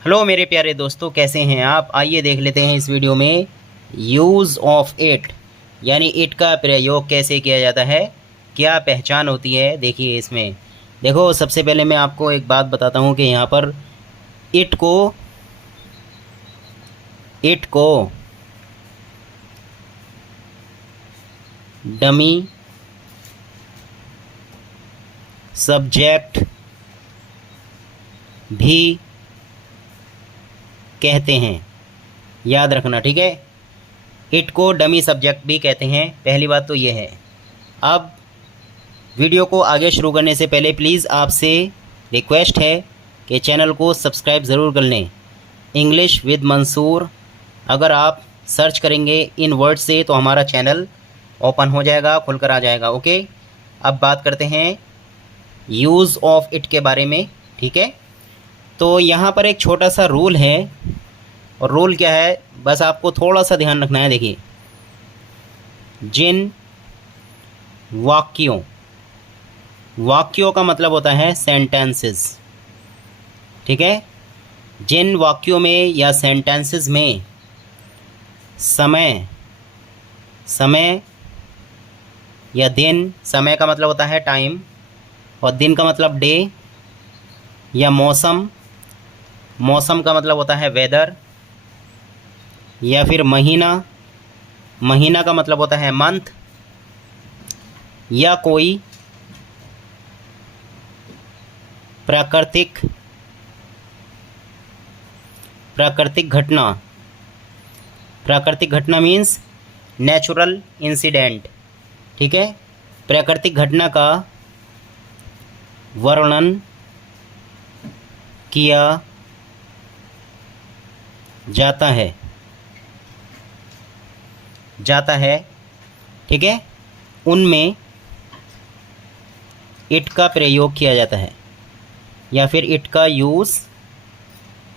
Hello मेरे प्यारे दोस्तों, कैसे हैं आप। आइए देख लेते हैं इस वीडियो में यूज़ ऑफ इट यानी इट का प्रयोग कैसे किया जाता है, क्या पहचान होती है। देखिए इसमें देखो, सबसे पहले मैं आपको एक बात बताता हूँ कि यहाँ पर इट को डमी सब्जेक्ट भी कहते हैं, याद रखना, ठीक है। इट को डमी सब्जेक्ट भी कहते हैं, पहली बात तो ये है। अब वीडियो को आगे शुरू करने से पहले प्लीज़ आपसे रिक्वेस्ट है कि चैनल को सब्सक्राइब ज़रूर कर लें। इंग्लिश विद मंसूर अगर आप सर्च करेंगे इन वर्ड से तो हमारा चैनल ओपन हो जाएगा, खुलकर आ जाएगा। ओके, अब बात करते हैं यूज़ ऑफ इट के बारे में, ठीक है। तो यहाँ पर एक छोटा सा रूल है, और रूल क्या है, बस आपको थोड़ा सा ध्यान रखना है। देखिए, जिन वाक्यों का मतलब होता है सेंटेंसेस, ठीक है। जिन वाक्यों में या सेंटेंसेस में समय या दिन, समय का मतलब होता है टाइम और दिन का मतलब डे, या मौसम का मतलब होता है वेदर, या फिर महीना का मतलब होता है मंथ, या कोई प्राकृतिक घटना मीन्स नेचुरल इंसिडेंट, ठीक है। प्राकृतिक घटना का वर्णन किया जाता है, ठीक है। उनमें इट का प्रयोग किया जाता है या फिर इट का यूज़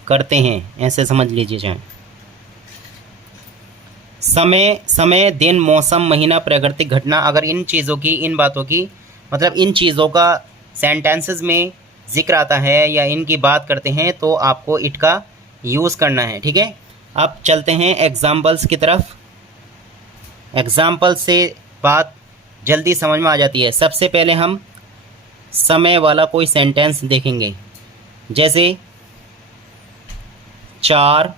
करते हैं, ऐसे समझ लीजिए। चाहे समय, दिन, मौसम, महीना, प्राकृतिक घटना, अगर इन चीज़ों की, इन बातों की, मतलब इन चीज़ों का सेंटेंसेस में जिक्र आता है या इनकी बात करते हैं तो आपको इट का यूज़ करना है, ठीक है। अब चलते हैं एग्जाम्पल्स की तरफ। एग्जाम्पल से बात जल्दी समझ में आ जाती है। सबसे पहले हम समय वाला कोई सेंटेंस देखेंगे, जैसे 4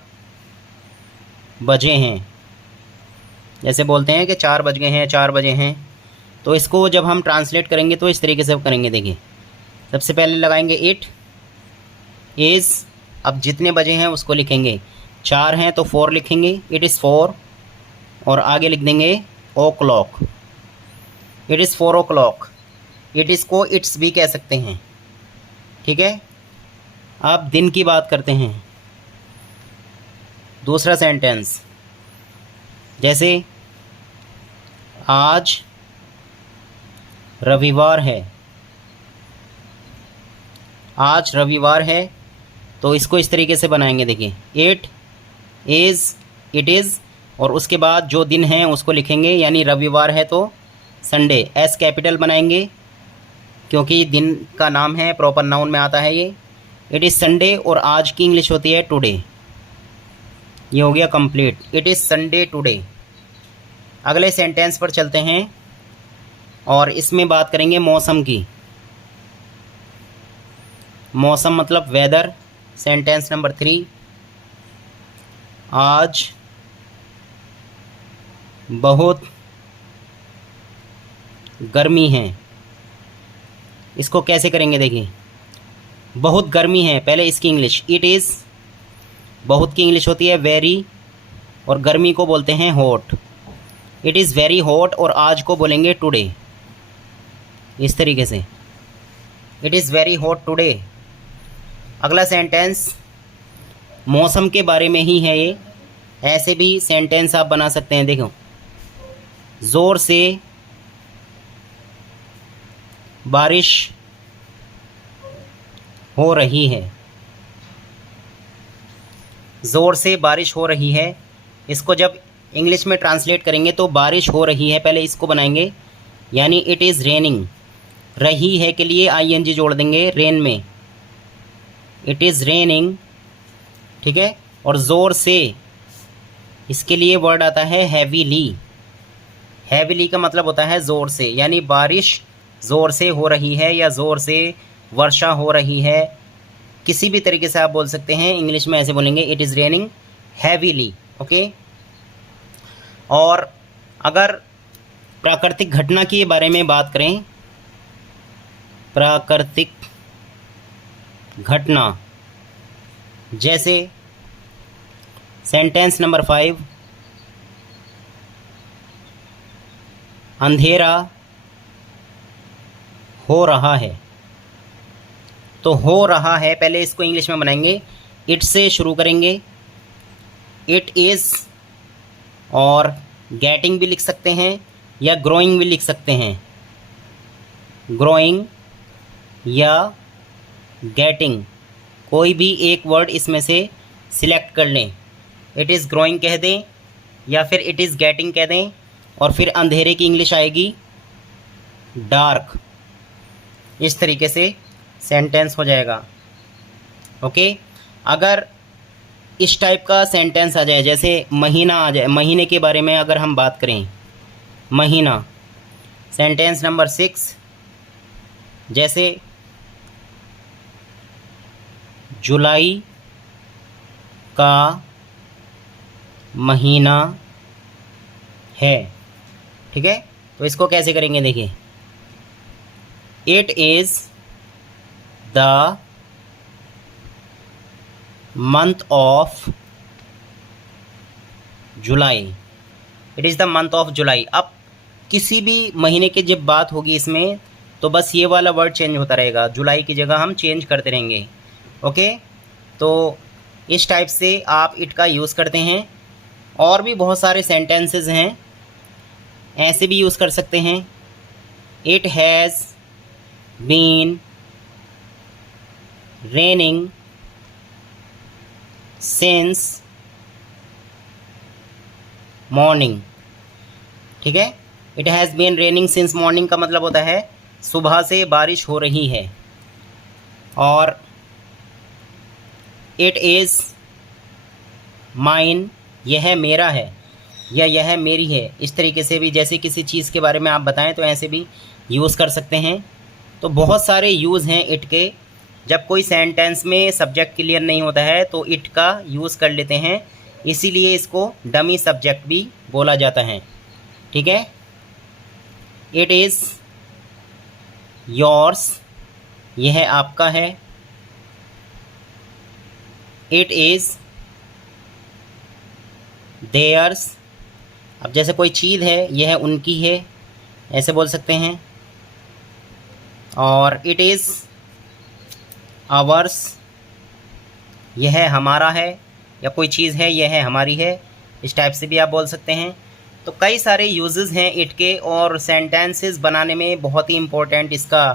बजे हैं। जैसे बोलते हैं कि 4 बज गए हैं, 4 बजे हैं, तो इसको जब हम ट्रांसलेट करेंगे तो इस तरीके से करेंगे। देखिए, सबसे पहले लगाएंगे इट इज़, अब जितने बजे हैं उसको लिखेंगे। 4 हैं तो 4 लिखेंगे, इट इज़ 4, और आगे लिख देंगे o'clock, it is 4 o'clock। It is को इट्स भी कह सकते हैं, ठीक है। अब दिन की बात करते हैं। दूसरा सेंटेंस, जैसे आज रविवार है। आज रविवार है तो इसको इस तरीके से बनाएंगे। देखिए, इट इज़, और उसके बाद जो दिन है उसको लिखेंगे, यानी रविवार है तो संडे, एस कैपिटल बनाएंगे क्योंकि दिन का नाम है, प्रॉपर नाउन में आता है ये। इट इज़ संडे, और आज की इंग्लिश होती है टुडे। ये हो गया complete, it is Sunday today. अगले सेंटेंस पर चलते हैं और इसमें बात करेंगे मौसम की। मौसम मतलब वेदर। सेंटेंस नंबर 3, आज बहुत गर्मी है। इसको कैसे करेंगे, देखिए, बहुत गर्मी है, पहले इसकी इंग्लिश, इट इज़, बहुत की इंग्लिश होती है वेरी, और गर्मी को बोलते हैं hot. It is very hot, और आज को बोलेंगे टुडे, इस तरीके से, it is very hot today. अगला सेंटेंस मौसम के बारे में ही है ये, ऐसे भी सेंटेंस आप बना सकते हैं। देखो, ज़ोर से बारिश हो रही है। ज़ोर से बारिश हो रही है, इसको जब इंग्लिश में ट्रांसलेट करेंगे तो बारिश हो रही है, पहले इसको बनाएंगे, यानी इट इज़ रेनिंग। रही है के लिए आईएनजी जोड़ देंगे रेन में, इट इज़ रेनिंग ठीक है। और ज़ोर से, इसके लिए वर्ड आता है हैवीली। हैवीली का मतलब होता है ज़ोर से, यानी बारिश ज़ोर से हो रही है या ज़ोर से वर्षा हो रही है, किसी भी तरीके से आप बोल सकते हैं। इंग्लिश में ऐसे बोलेंगे, it is raining heavily. Okay. और अगर प्राकृतिक घटना के बारे में बात करें, प्राकृतिक घटना, जैसे सेंटेंस नंबर 5, अंधेरा हो रहा है। तो हो रहा है, पहले इसको इंग्लिश में बनाएंगे, इट से शुरू करेंगे, इट इज़, और गेटिंग भी लिख सकते हैं या ग्रोइंग भी लिख सकते हैं। ग्रोइंग या गेटिंग, कोई भी एक वर्ड इसमें से सिलेक्ट कर लें। इट इज़ ग्रोइंग कह दें या फिर इट इज़ गेटिंग कह दें, और फिर अंधेरे की इंग्लिश आएगी डार्क। इस तरीके से सेंटेंस हो जाएगा। ओके। अगर इस टाइप का सेंटेंस आ जाए, जैसे महीना आ जाए, महीने के बारे में अगर हम बात करें, महीना, सेंटेंस नंबर 6, जैसे जुलाई का महीना है। ठीक है। तो इसको कैसे करेंगे, देखिए, it is the month of July. It is the month of July. अब किसी भी महीने की जब बात होगी इसमें, तो बस ये वाला वर्ड चेंज होता रहेगा, जुलाई की जगह हम चेंज करते रहेंगे। ओके। तो इस टाइप से आप इट का यूज़ करते हैं। और भी बहुत सारे सेंटेंसेस हैं, ऐसे भी यूज़ कर सकते हैं। It has been raining since morning. ठीक है। It has been raining since morning का मतलब होता है सुबह से बारिश हो रही है। और इट इज़ माइन, यह मेरा है या यह मेरी है। इस तरीके से भी, जैसे किसी चीज़ के बारे में आप बताएं तो ऐसे भी यूज़ कर सकते हैं। तो बहुत सारे यूज़ हैं इट के। जब कोई सेंटेंस में सब्जेक्ट क्लियर नहीं होता है तो इट का यूज़ कर लेते हैं, इसीलिए इसको डमी सब्जेक्ट भी बोला जाता है। ठीक है। इट इज़ योर्स, यह आपका है। इट इज़ देयर्स, अब जैसे कोई चीज़ है, यह उनकी है, ऐसे बोल सकते हैं। और इट इज़ आवर्स, यह हमारा है, या कोई चीज़ है यह हमारी है, इस टाइप से भी आप बोल सकते हैं। तो कई सारे यूजेस हैं इट के, और सेंटेंसेस बनाने में बहुत ही इम्पोर्टेंट इसका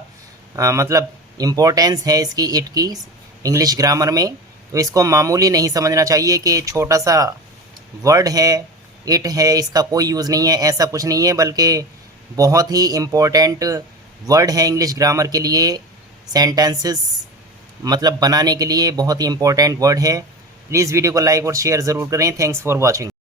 मतलब इम्पोर्टेंस है इसकी, इट की इंग्लिश ग्रामर में। तो इसको मामूली नहीं समझना चाहिए कि छोटा सा वर्ड है, इट है, इसका कोई यूज़ नहीं है, ऐसा कुछ नहीं है, बल्कि बहुत ही इम्पोर्टेंट वर्ड है इंग्लिश ग्रामर के लिए। सेंटेंसेस मतलब बनाने के लिए बहुत ही इम्पोर्टेंट वर्ड है। प्लीज़ वीडियो को लाइक और शेयर ज़रूर करें। Thanks for watching.